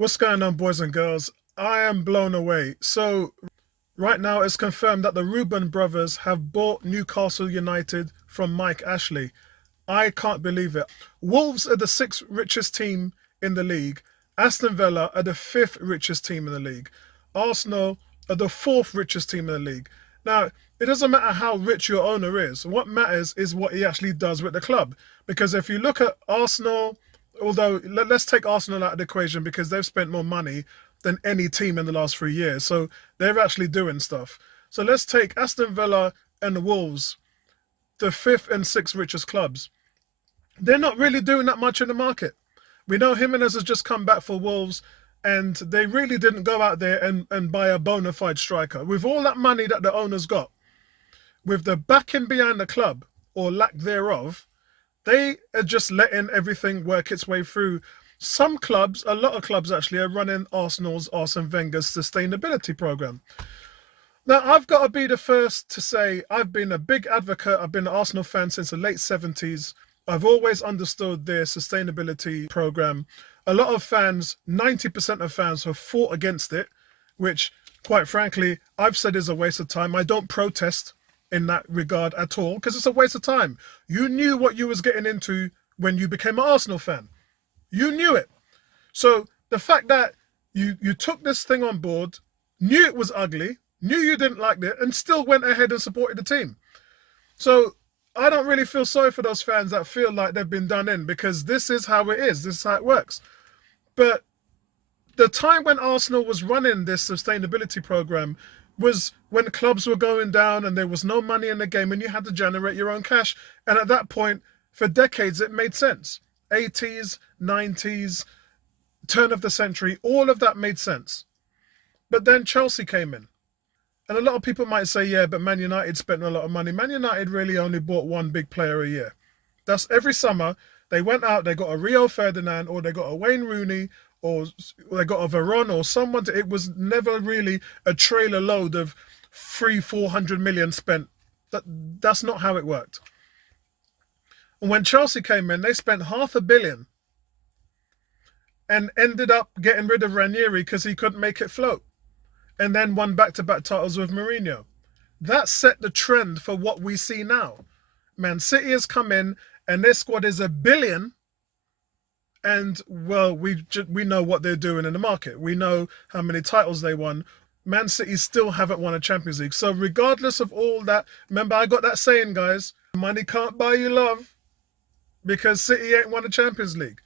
What's going on, boys and girls? I am blown away. So, right now it's confirmed that the Reuben brothers have bought Newcastle United from Mike Ashley. I can't believe it. Wolves are the sixth richest team in the league. Aston Villa are the fifth richest team in the league. Arsenal are the fourth richest team in the league. Now, it doesn't matter how rich your owner is. What matters is what he actually does with the club. Because if you look at Arsenal, although let's take Arsenal out of the equation because they've spent more money than any team in the last 3 years. So they're actually doing stuff. So let's take Aston Villa and the Wolves, the fifth and sixth richest clubs. They're not really doing that much in the market. We know Jimenez has just come back for Wolves, and they really didn't go out there and buy a bona fide striker. With all that money that the owners got, with the backing behind the club, or lack thereof, they are just letting everything work its way through. Some clubs, a lot of clubs actually, are running Arsene Wenger's sustainability program. Now, I've got to be the first to say I've been a big advocate. I've been an Arsenal fan since the late 70s. I've always understood their sustainability program. A lot of fans, 90% of fans, have fought against it, which, quite frankly, I've said is a waste of time. I don't protest in that regard at all because it's a waste of time. You knew what you was getting into when you became an Arsenal fan. You knew it. So the fact that you took this thing on board, knew it was ugly, knew you didn't like it, and still went ahead and supported the team. So I don't really feel sorry for those fans that feel like they've been done in, because this is how it is. This is how it works. But the time when Arsenal was running this sustainability program was when clubs were going down and there was no money in the game and you had to generate your own cash. And at that point, for decades, it made sense. 80s, 90s, turn of the century, all of that made sense. But then Chelsea came in. And a lot of people might say, yeah, but Man United spent a lot of money. Man United really only bought one big player a year. That's every summer. They went out, they got a Rio Ferdinand, or they got a Wayne Rooney, or they got a Veron, or someone. It was never really a trailer load of 400 million spent. That's not how it worked. And when Chelsea came in, they spent $500 million and ended up getting rid of Ranieri because he couldn't make it float, and then won back-to-back titles with Mourinho. That set the trend for what we see now. Man City has come in, and their squad is $1 billion, and, well, we know what they're doing in the market. We know how many titles they won. Man City still haven't won a Champions League. So regardless of all that, remember I got that saying, guys, money can't buy you love, because City ain't won a Champions League.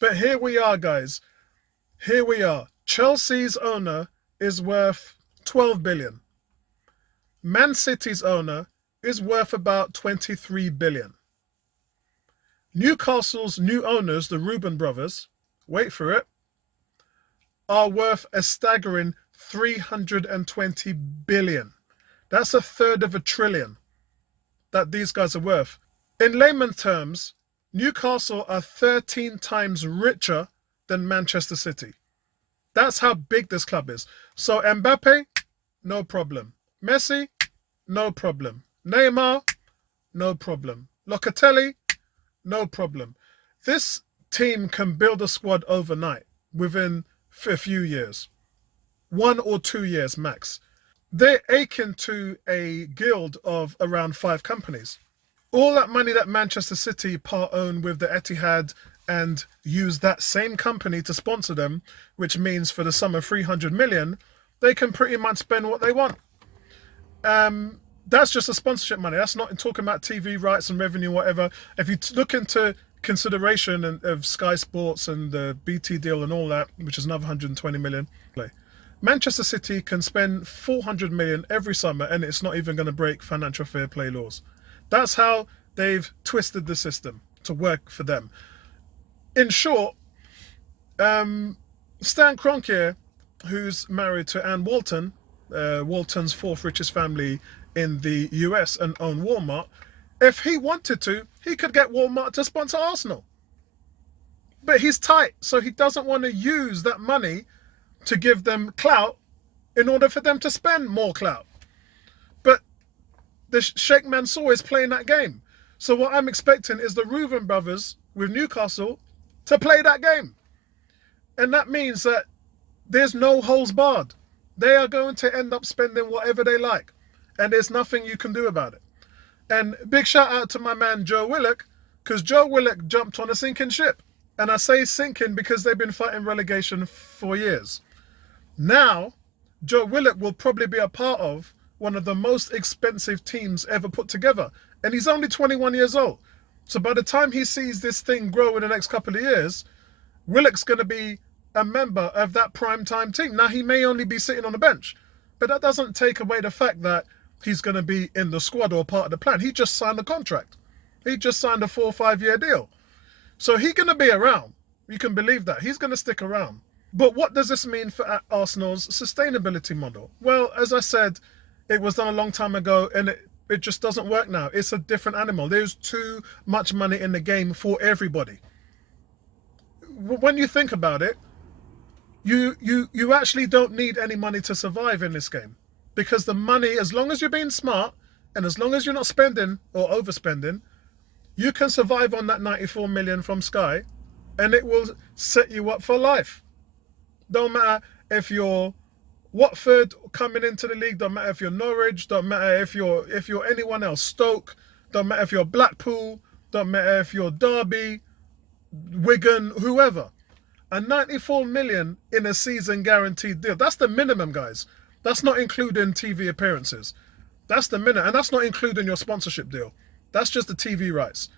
But here we are, guys. Here we are. Chelsea's owner is worth 12 billion. Man City's owner is worth about 23 billion. Newcastle's new owners, the Reuben brothers, wait for it, are worth a staggering 320 billion. That's a third of a trillion that these guys are worth. In layman's terms, Newcastle are 13 times richer than Manchester City. That's how big this club is. So Mbappe, no problem. Messi, no problem. Neymar, no problem. Locatelli, no problem. This team can build a squad overnight within a few years. 1 or 2 years max. They're akin to a guild of around 5 companies. All that money that Manchester City part-own with the Etihad and use that same company to sponsor them, which means for the sum of 300 million, they can pretty much spend what they want. That's just a sponsorship money. That's not talking about TV rights and revenue, whatever. If you look into consideration of Sky Sports and the BT deal and all that, which is another 120 million, Manchester City can spend 400 million every summer and it's not even going to break financial fair play laws. That's how they've twisted the system to work for them. In short, Stan Kroenke, who's married to Ann Walton, Walton's fourth richest family in the US and own Walmart, if he wanted to, he could get Walmart to sponsor Arsenal. But he's tight, so he doesn't want to use that money to give them clout in order for them to spend more clout. But the Sheikh Mansour is playing that game. So what I'm expecting is the Reuben brothers with Newcastle to play that game. And that means that There's no holes barred. They are going to end up spending whatever they like, and there's nothing you can do about it. And big shout out to my man Joe Willock, because Joe Willock jumped on a sinking ship. And I say sinking because they've been fighting relegation for years. Now, Joe Willock will probably be a part of one of the most expensive teams ever put together. And he's only 21 years old. So by the time he sees this thing grow in the next couple of years, Willock's going to be a member of that prime time team. Now, he may only be sitting on the bench, but that doesn't take away the fact that he's going to be in the squad or part of the plan. He just signed a contract. He just signed a 4 or 5 year deal. So he's going to be around. You can believe that. He's going to stick around. But what does this mean for Arsenal's sustainability model? Well, as I said, it was done a long time ago, and it just doesn't work now. It's a different animal. There's too much money in the game for everybody. When you think about it, you actually don't need any money to survive in this game, because the money, as long as you're being smart and as long as you're not spending or overspending, you can survive on that 94 million from Sky, and it will set you up for life. Don't matter if you're Watford coming into the league, don't matter if you're Norwich, don't matter if you're anyone else, Stoke, don't matter if you're Blackpool, don't matter if you're Derby, Wigan, whoever. A 94 million in a season guaranteed deal. That's the minimum, guys. That's not including TV appearances. That's the minimum, and that's not including your sponsorship deal. That's just the TV rights.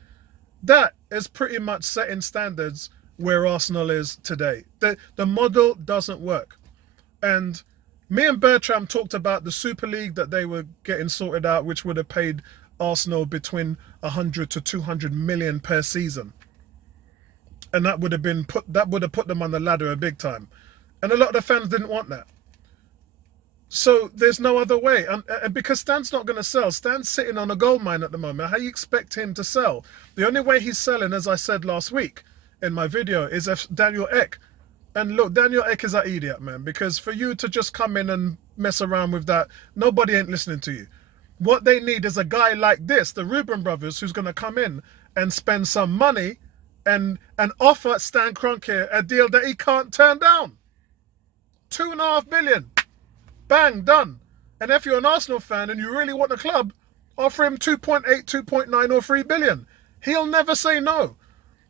That is pretty much setting standards where Arsenal is today. The model doesn't work. And me and Bertram talked about the Super League that they were getting sorted out, which would have paid Arsenal between 100 to 200 million per season. And that would have put them on the ladder a big time. And a lot of the fans didn't want that. So there's no other way. And because Stan's not going to sell, Stan's sitting on a gold mine at the moment. How do you expect him to sell? The only way he's selling, as I said last week in my video, is if Daniel Ek. And look, Daniel Ek is that idiot, man. Because for you to just come in and mess around with that, nobody ain't listening to you. What they need is a guy like this, the Reuben brothers, who's going to come in and spend some money and offer Stan Kroenke a deal that he can't turn down. 2.5 billion. Bang, done. And if you're an Arsenal fan and you really want the club, offer him 2.8, 2.9 or 3 billion. He'll never say no.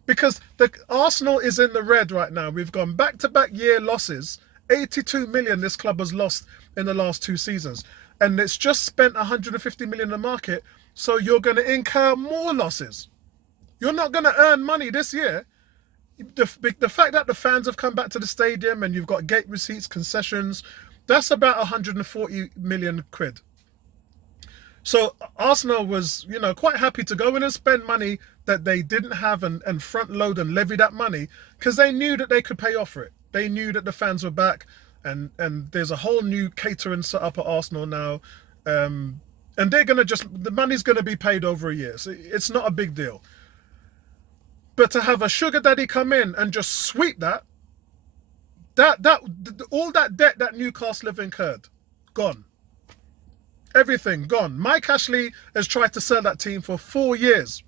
Because the Arsenal is in the red right now. We've gone back-to-back year losses. 82 million this club has lost in the last 2 seasons. And it's just spent 150 million in the market. So you're going to incur more losses. You're not going to earn money this year. The fact that the fans have come back to the stadium and you've got gate receipts, concessions, that's about 140 million quid. So Arsenal was, quite happy to go in and spend money that they didn't have and front load and levy that money because they knew that they could pay off for it. They knew that the fans were back and there's a whole new catering set up at Arsenal now. And they're going to the money's going to be paid over a year. So it's not a big deal. But to have a sugar daddy come in and just sweep all that debt that Newcastle have incurred, gone. Everything gone. Mike Ashley has tried to sell that team for 4 years.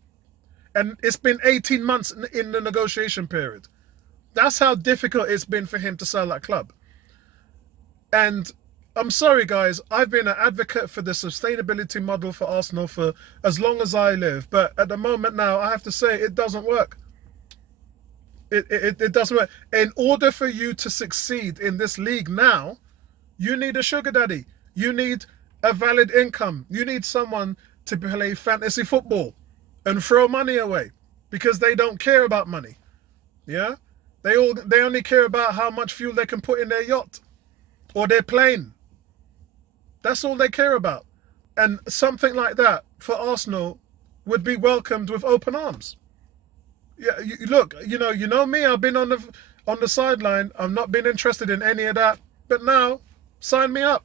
And it's been 18 months in the negotiation period. That's how difficult it's been for him to sell that club. And I'm sorry, guys. I've been an advocate for the sustainability model for Arsenal for as long as I live. But at the moment now, I have to say it doesn't work. It doesn't work. In order for you to succeed in this league now, you need a sugar daddy. You need a valid income. You need someone to play fantasy football and throw money away because they don't care about money. Yeah? They only care about how much fuel they can put in their yacht or their plane. That's all they care about. And something like that for Arsenal would be welcomed with open arms. Yeah, look, you know me. I've been on the sideline. I've not been interested in any of that. But now, sign me up.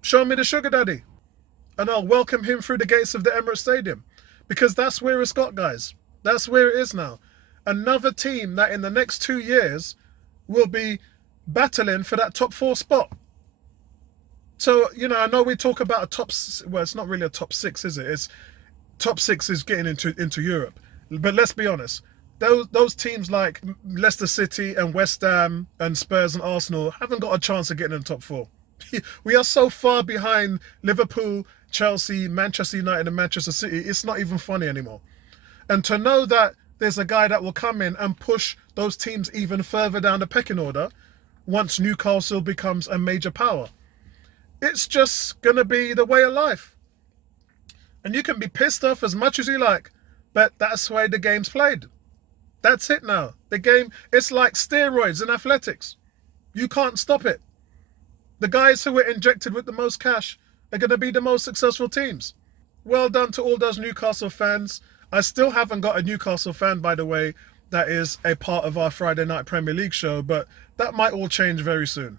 Show me the sugar daddy. And I'll welcome him through the gates of the Emirates Stadium. Because that's where it's got, guys. That's where it is now. Another team that in the next 2 years will be battling for that top 4 spot. So, I know we talk about a top... Well, it's not really a top 6, is it? It's top 6 is getting into Europe. But let's be honest. Those teams like Leicester City and West Ham and Spurs and Arsenal haven't got a chance of getting in the top four. We are so far behind Liverpool, Chelsea, Manchester United, and Manchester City. It's not even funny anymore. And to know that there's a guy that will come in and push those teams even further down the pecking order once Newcastle becomes a major power. It's just going to be the way of life. And you can be pissed off as much as you like, but that's the way the game's played. That's it now. The game, it's like steroids in athletics. You can't stop it. The guys who were injected with the most cash are going to be the most successful teams. Well done to all those Newcastle fans. I still haven't got a Newcastle fan, by the way, that is a part of our Friday Night Premier League show, but that might all change very soon.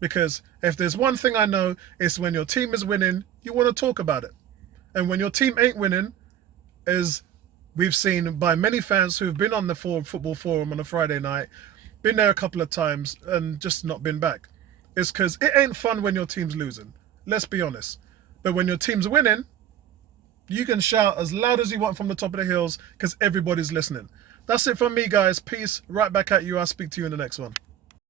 Because if there's one thing I know, it's when your team is winning, you want to talk about it. And when your team ain't winning, as we've seen by many fans who've been on the football forum on a Friday night, been there a couple of times and just not been back. It's because it ain't fun when your team's losing. Let's be honest. But when your team's winning, you can shout as loud as you want from the top of the hills because everybody's listening. That's it from me, guys. Peace. Right back at you. I'll speak to you in the next one.